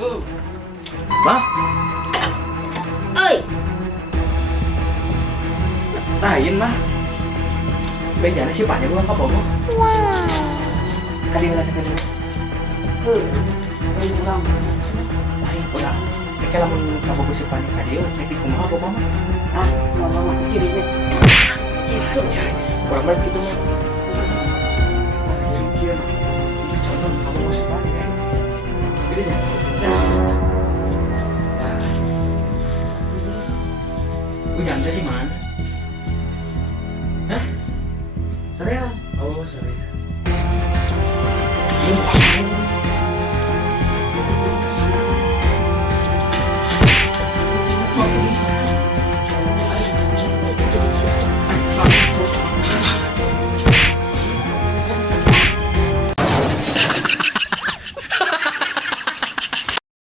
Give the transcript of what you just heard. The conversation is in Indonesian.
Oh. Ma? Oi! Lain mah. Bejana si Pak Jago apa mo? Wow! Kanina sa kanina. Ay kurang. Ay kurang. Mereka lamun kabogo si Pak kadio, tapi kumaha po mama? Ah, mama kiri nih. Gitu. Kurang banget gitu mah. Kira-kira, ini contoh kabogo si Pak ya. Jadi